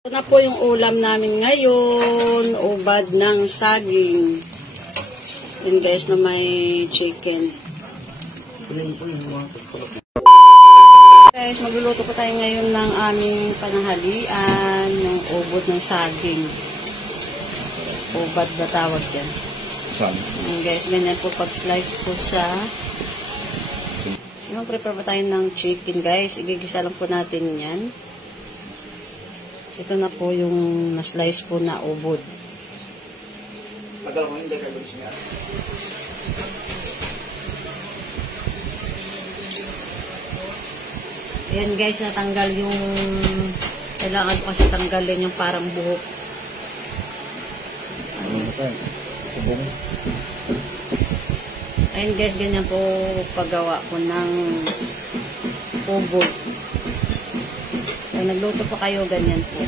Ito na po yung ulam namin ngayon, ubad ng saging. And guys na may chicken. Guys, magluluto po tayo ngayon ng aming pananghalian, ng ubod ng saging. Ubad ba tawag yan? And guys, ganyan po pag-slice po siya. Yung prepare pa tayo ng chicken guys, igigisa lang po natin yan. Ito na po yung na-slice po na ubod. Ayan guys, natanggal yung kailangan ko kasi tanggalin yung parang buhok. Ayan guys, ganyan po paggawa ko ng ubod. Pag nagluto po kayo, ganyan po.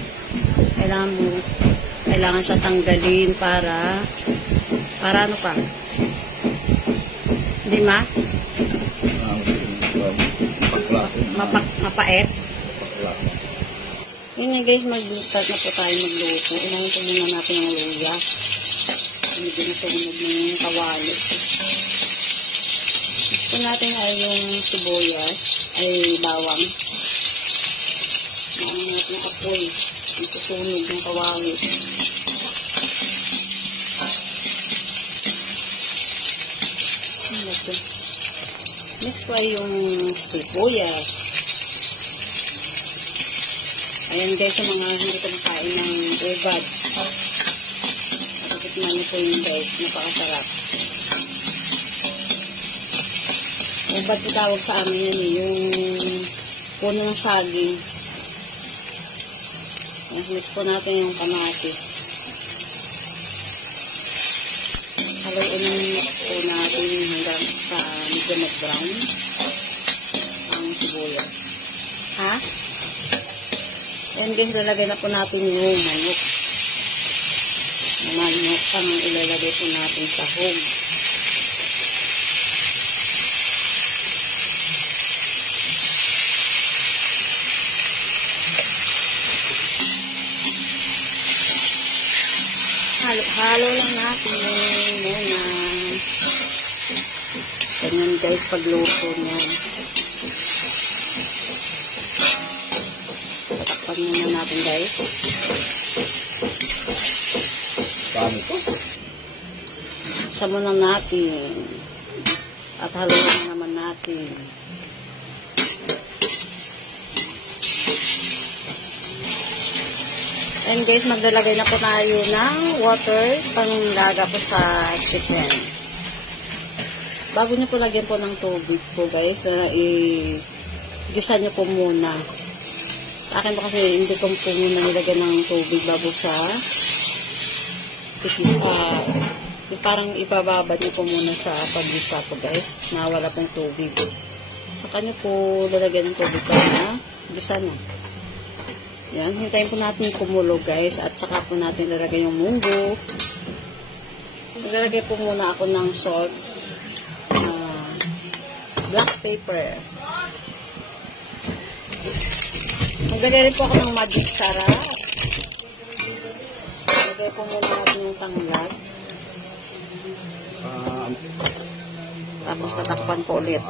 Kailangan siya tanggalin para ano pa? Hindi ma? Mapait. Yun nga guys, mag-start na po tayo magluto. Ilahin po muna natin ang luya. Medyo nasunog na yung kawali. Gusto natin ay yung sibuyas, ay bawang. Maangat na apoy. Itusunog yung kawali. Next po ay yung sibuyas. Ayan guys, sa mga hindi kumakain ng ubad. Natikman niyo po yung guys, napakasarap. Ubad po tawag sa amin yan eh, yung puno ng saging. Mix po natin yung kamatis. Haluin po natin hanggang sa medyo mag-brown ang sibuyas. Ha? And guys, lalagay na po natin yung manok. Manok ang ilalagay po natin sa hog. Halo lang natin muna. Ganyan guys, pagluto niyan. Tatakpan muna natin guys. Paano ito? Isa muna natin. At haluin naman natin. And guys, maglalagay na po tayo ng water panglaga po sa chicken. Bago nyo po lagyan po ng tubig po guys, i-gisa nyo po muna. Sa akin po kasi hindi ko po muna nilagyan ng tubig bago sa parang ibababad nyo po muna sa paggisa po guys, na wala pong tubig. Saka nyo po lalagyan ng tubig para gisa na. Yan, hintayin po natin kumulo guys, at saka po natin lalagay yung munggo. Lalagay po muna ako ng salt, black pepper. Maglagay rin po ako ng magic sarap. Lalagay po muna natin yung tanglad. Tapos tatakpan po ulit.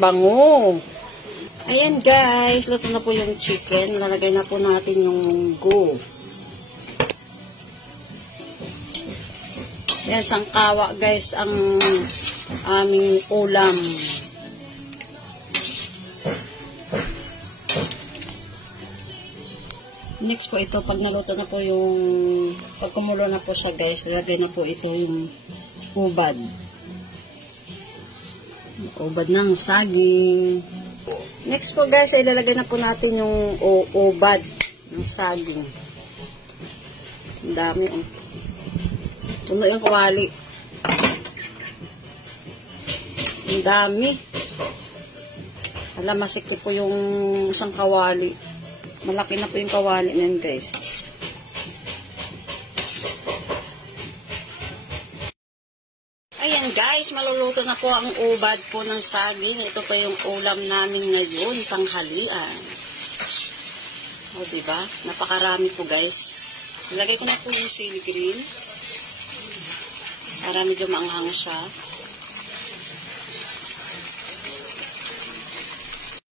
Bango. Ayan guys, luto na po yung chicken. Lalagay na po natin yung munggo. Yan, sangkawa guys ang aming ulam. Next po ito, pag naluto na po yung, pag kumulo na po siya guys, lalagay na po ito yung ubad. Ubad ng saging. Next po guys, ay ilalagay na po natin yung ubad ng saging. Ang dami. Puno yung kawali. Ang dami. Alam, masikip po yung isang kawali. Malaki na po yung kawali na yun guys. Ayan guys, guys, maluluto na po ang ubad po ng saging. Ito po yung ulam namin ngayon, tanghalian. O, diba? Napakarami po guys. Ilagay ko na po yung sili green para medyo maanghang siya.